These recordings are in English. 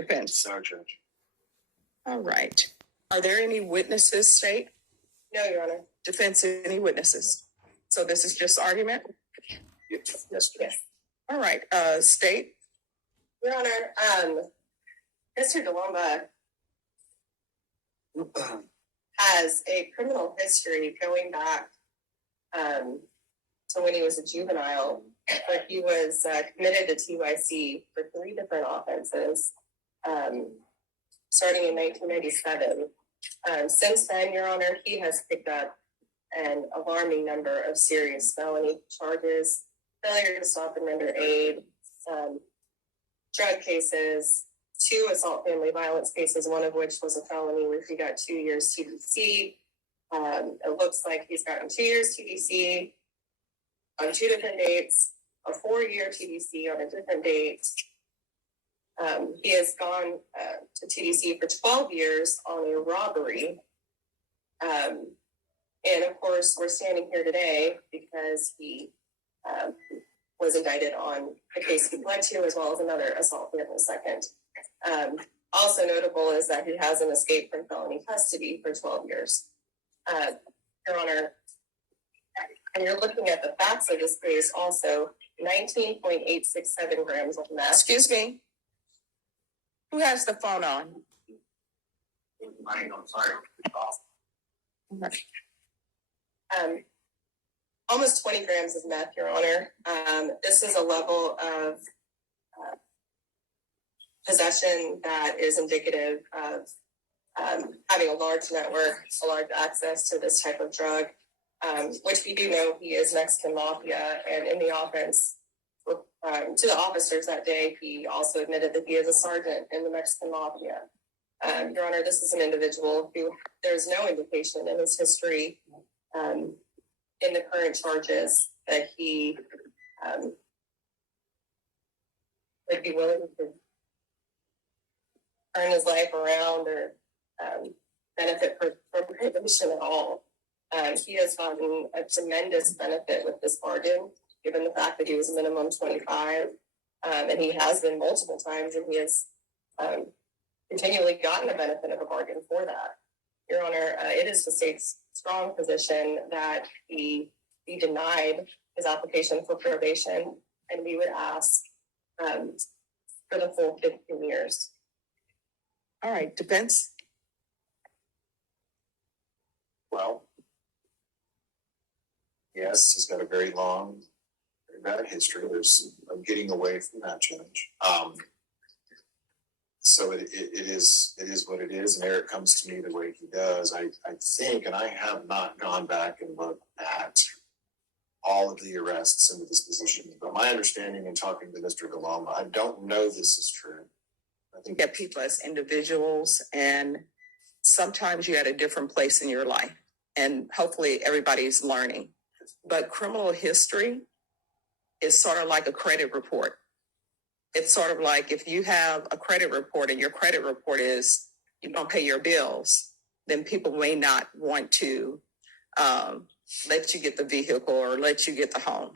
Defense. No, Judge. All right. Are there any witnesses, State? No, Your Honor. Defense, any witnesses? So this is just argument? Yes, Yes. All right, State? Your Honor, Mr. DeLomba has a criminal history going back to when he was a juvenile, but he was committed to TYC for 3 different offenses, starting in 1997. Since then, Your Honor, he has picked up an alarming number of serious felony charges, failure to stop and render aid, drug cases, 2 assault family violence cases, one of which was a felony where he got 2 years TDC. It looks like he's gotten 2 years TDC on 2 different dates, a 4-year TDC on a different date. He has gone to TDC for 12 years on a robbery. And of course, we're standing here today because he was indicted on the case he pled to, as well as another assault family second. Also notable is that he hasn't escaped from felony custody for 12 years. Your Honor, and you're looking at the facts of this case also, 19.867 grams of meth. Excuse me. Who has the phone on? I'm sorry. Almost 20 grams of meth, Your Honor. This is a level of possession that is indicative of having a large network, a large access to this type of drug, which we do know he is Mexican mafia. And in the offense, to the officers that day, he also admitted that he is a sergeant in the Mexican mafia. Your Honor, this is an individual who there's no indication in his history in the current charges that he would be willing to turn his life around or benefit from prohibition at all. He has gotten a tremendous benefit with this bargain, given the fact that he was a minimum 25, and he has been multiple times, and he has continually gotten a benefit of a bargain for that. Your Honor, it is the state's strong position that he be denied his application for probation, and we would ask for the full 15 years. All right, defense. Well, yes, he's got a very long, very bad history. I'm getting away from that, Judge. So it is what it is, and Eric comes to me the way he does. I think, and I have not gone back and looked at all of the arrests and the dispositions, but my understanding in talking to Mr. DeLomba, I don't know this is true. I think Get people as individuals, and sometimes you're at a different place in your life, and hopefully everybody's learning. But criminal history is sort of like a credit report. It's sort of like if you have a credit report and your credit report is you don't pay your bills, then people may not want to let you get the vehicle or let you get the home.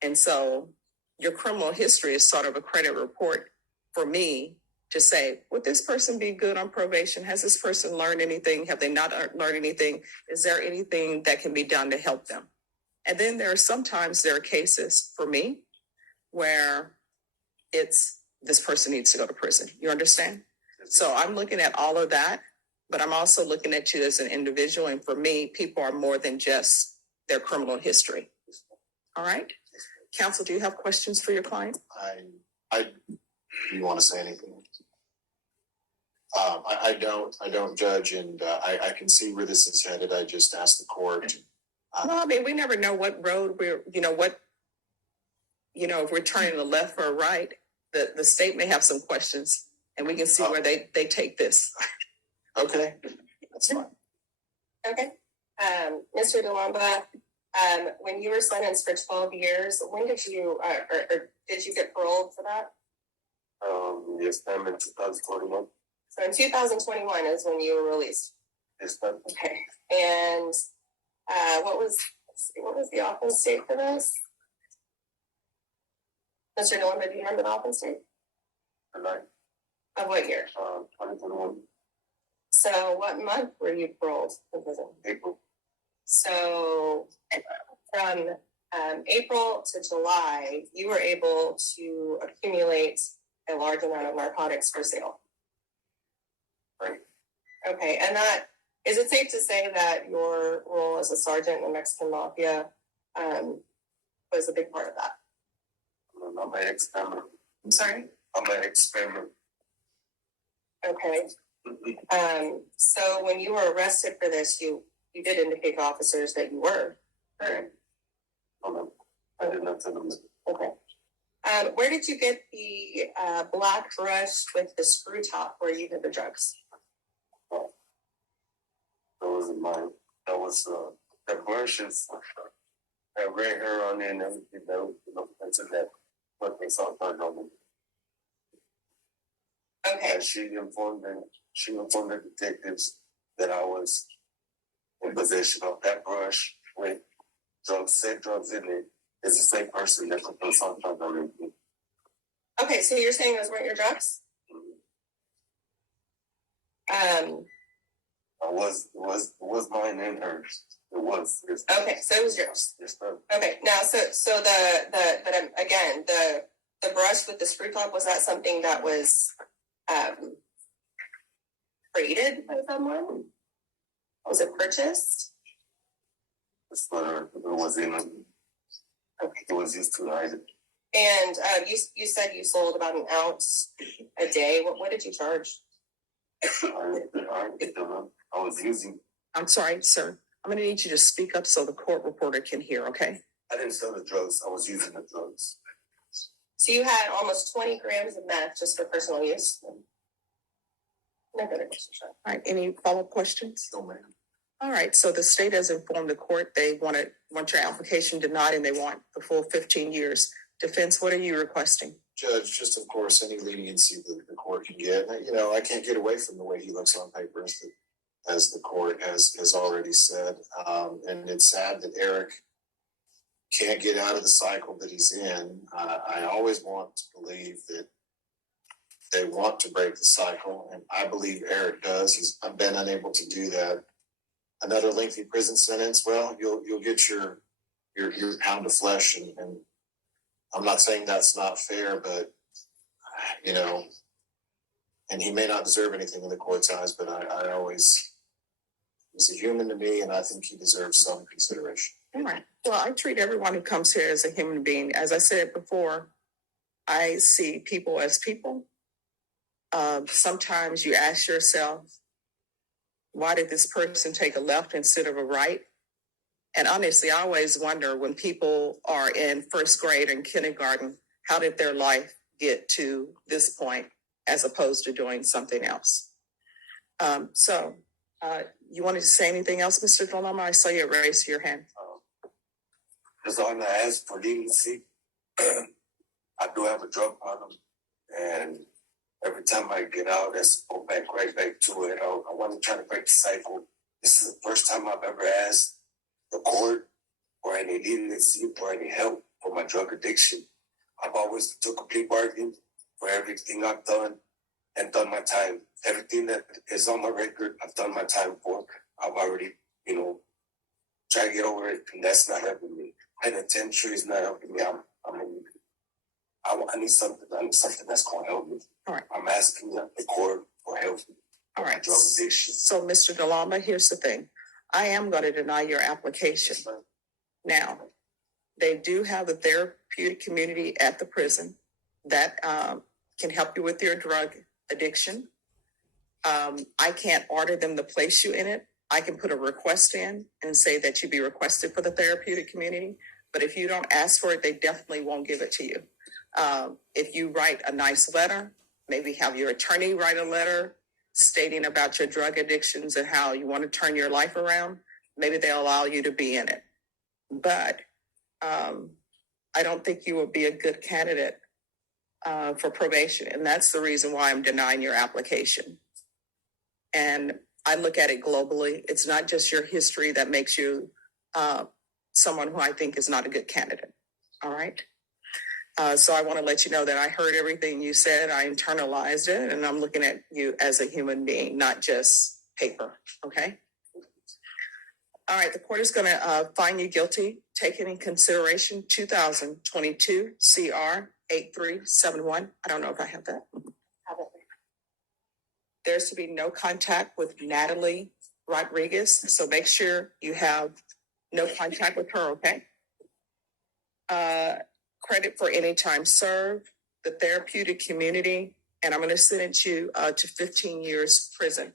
And so your criminal history is sort of a credit report for me to say, would this person be good on probation? Has this person learned anything? Have they not learned anything? Is there anything that can be done to help them? And then there are cases for me where it's this person needs to go to prison. You understand? So I'm looking at all of that, but I'm also looking at you as an individual. And for me, people are more than just their criminal history. All right. Counsel, do you have questions for your client? do you want to say anything? I don't, Judge, and I can see where this is headed. I just asked the court. Well, I mean, we never know what road if we're turning to the left or right, the state may have some questions, and we can see where they take this. Okay, that's fine. Okay. Mr. DeLomba, when you were sentenced for 12 years, when did you, or did you get paroled for that? Yes, ma'am, in 2021. So in 2021 is when you were released. Yes, ma'am. Okay. And what was the offense date for this? Mr. DeLomba, do you remember the offense date? Tonight. Of Of what year? 2021, So what month were you paroled from prison? April. So from April to July, you were able to accumulate a large amount of narcotics for sale. Right. Okay, and that, is it safe to say that your role as a sergeant in the Mexican Mafia was a big part of that? I'm an experiment. I'm sorry? I'm an experiment. Okay. So when you were arrested for this, you did indicate to officers that you were. Correct. Oh, no. I did not tell them that. Okay. Where did you get the black brush with the screw top where you hid the drugs? That wasn't mine. That was the brushes. Had red hair on it and everything. That was, into that. What they saw on me. Okay. And she informed the detectives that I was in possession of that brush with said drugs in it. It's the same person that put those on me. Okay, so you're saying those weren't your drugs? It was mine and hers. It was. Okay, so it was yours. Yes, ma'am. Okay, now so the brush with the screw top, was that something that was created by someone? Was it purchased? It's it was in. Okay. It was used to hide it. And you said you sold about an ounce a day. What did you charge? I was using. I'm sorry, sir. I'm going to need you to speak up so the court reporter can hear, okay? I didn't sell the drugs. I was using the drugs. So you had almost 20 grams of meth just for personal use? No further questions. All right, any follow-up questions? No, ma'am. All right, so the state has informed the court they want your application denied and they want the full 15 years. Defense, what are you requesting? Judge, just of course, any leniency that the court can get. I can't get away from the way he looks on paper, as the court has already said. And it's sad that Eric can't get out of the cycle that he's in. I always want to believe that they want to break the cycle, and I believe Eric does. I've been unable to do that. Another lengthy prison sentence. Well, you'll get your pound of flesh, and I'm not saying that's not fair, but and he may not deserve anything in the court's eyes, but I always, he's a human to me, and I think he deserves some consideration. All right. Well, I treat everyone who comes here as a human being. As I said before, I see people as people. Sometimes you ask yourself, why did this person take a left instead of a right? And honestly, I always wonder when people are in first grade and kindergarten, how did their life get to this point as opposed to doing something else? You wanted to say anything else, Mr. Dolama? I saw you raise your hand. Just on the ask for leniency. I do have a drug problem, and every time I get out, let's go right back to it. I want to try to break the cycle. This is the first time I've ever asked the court for any leniency, for any help for my drug addiction. I've always took a plea bargain for everything I've done and done my time. Everything that is on my record, I've done my time for. I've already, tried to get over it, and that's not helping me. Penitentiary is not helping me. I need something. I need something that's going to help me. All right. I'm asking the court for help. All right. Drug addiction. So, Mr. Dolama, here's the thing. I am going to deny your application. Now, they do have a therapeutic community at the prison that can help you with your drug addiction. I can't order them to place you in it. I can put a request in and say that you be requested for the therapeutic community. But if you don't ask for it, they definitely won't give it to you. If you write a nice letter, maybe have your attorney write a letter stating about your drug addictions and how you want to turn your life around, maybe they'll allow you to be in it. But I don't think you would be a good candidate for probation. And that's the reason why I'm denying your application. And I look at it globally. It's not just your history that makes you someone who I think is not a good candidate. All right. So I want to let you know that I heard everything you said. I internalized it, and I'm looking at you as a human being, not just paper. Okay. All right. The court is going to find you guilty, taking in consideration 2022 CR 8371. I don't know if I have that. There's to be no contact with Natalie Rodriguez. So make sure you have no contact with her. Okay. Credit for any time served, the therapeutic community, and I'm going to sentence you to 15 years prison.